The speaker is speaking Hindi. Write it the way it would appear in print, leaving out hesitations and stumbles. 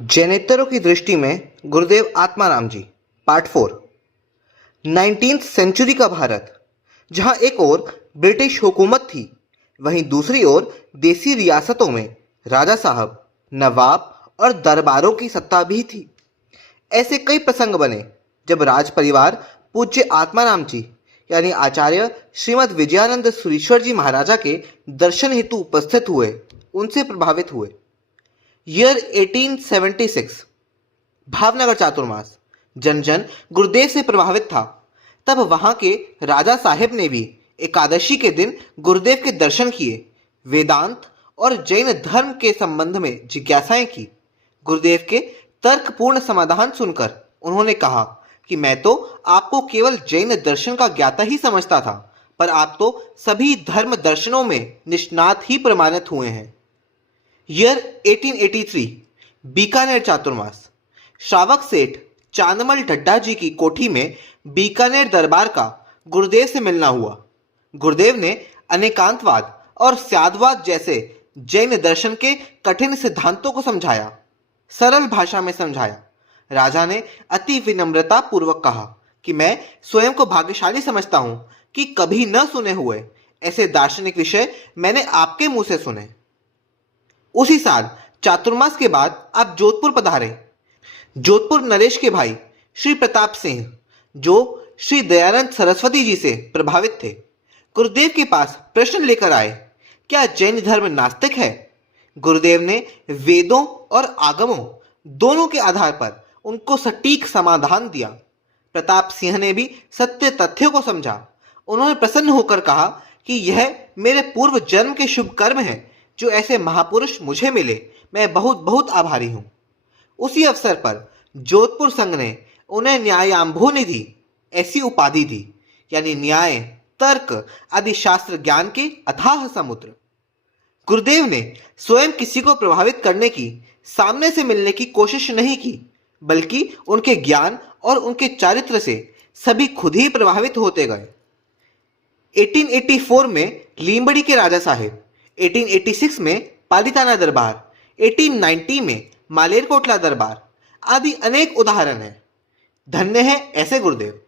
जैनेतरों की दृष्टि में गुरुदेव आत्माराम जी। पार्ट 4। 19th सेंचुरी का भारत, जहां एक ओर ब्रिटिश हुकूमत थी, वहीं दूसरी ओर देसी रियासतों में राजा साहब, नवाब और दरबारों की सत्ता भी थी। ऐसे कई प्रसंग बने जब राज परिवार पूज्य आत्माराम जी यानी आचार्य श्रीमद विजयानंद सुरीश्वर जी महाराजा के दर्शन हेतु उपस्थित हुए, उनसे प्रभावित हुए। ईयर 1876। भावनगर चातुर्मास। जन जन गुरुदेव से प्रभावित था। तब वहां के राजा साहेब ने भी एकादशी के दिन गुरुदेव के दर्शन किए, वेदांत और जैन धर्म के संबंध में जिज्ञासाएं की। गुरुदेव के तर्कपूर्ण समाधान सुनकर उन्होंने कहा कि मैं तो आपको केवल जैन दर्शन का ज्ञाता ही समझता था, पर आप तो सभी धर्म दर्शनों में निष्णात ही प्रमाणित हुए हैं। ईयर 1883। बीकानेर चातुर्मास। श्रावक सेठ चांदमल ढड्डा जी की कोठी में बीकानेर दरबार का गुरुदेव से मिलना हुआ। गुरुदेव ने अनेकांतवाद और स्यादवाद जैसे जैन दर्शन के कठिन सिद्धांतों को समझाया, सरल भाषा में समझाया। राजा ने अति विनम्रता पूर्वक कहा कि मैं स्वयं को भाग्यशाली समझता हूं कि कभी न सुने हुए ऐसे दार्शनिक विषय मैंने आपके मुंह से सुने। उसी साल चातुर्मास के बाद आप जोधपुर पधारे। जोधपुर नरेश के भाई श्री प्रताप सिंह, जो श्री दयानंद सरस्वती जी से प्रभावित थे, गुरुदेव के पास प्रश्न लेकर आए, क्या जैन धर्म नास्तिक है? गुरुदेव ने वेदों और आगमों दोनों के आधार पर उनको सटीक समाधान दिया। प्रताप सिंह ने भी सत्य तथ्यों को समझा। उन्होंने प्रसन्न होकर कहा कि यह मेरे पूर्व जन्म के शुभ कर्म हैं, जो ऐसे महापुरुष मुझे मिले, मैं बहुत बहुत आभारी हूं। उसी अवसर पर जोधपुर संघ ने उन्हें न्यायाम्भोनिधि ऐसी उपाधि दी, यानी न्याय, तर्क आदि शास्त्र ज्ञान के अथाह समुद्र। गुरुदेव ने स्वयं किसी को प्रभावित करने की, सामने से मिलने की कोशिश नहीं की, बल्कि उनके ज्ञान और उनके चारित्र से सभी खुद ही प्रभावित होते गए। 1884 में लींबड़ी के राजा साहेब, 1886 में पालिताना दरबार, 1890 में मालेरकोटला दरबार आदि अनेक उदाहरण हैं। धन्य है ऐसे गुरुदेव।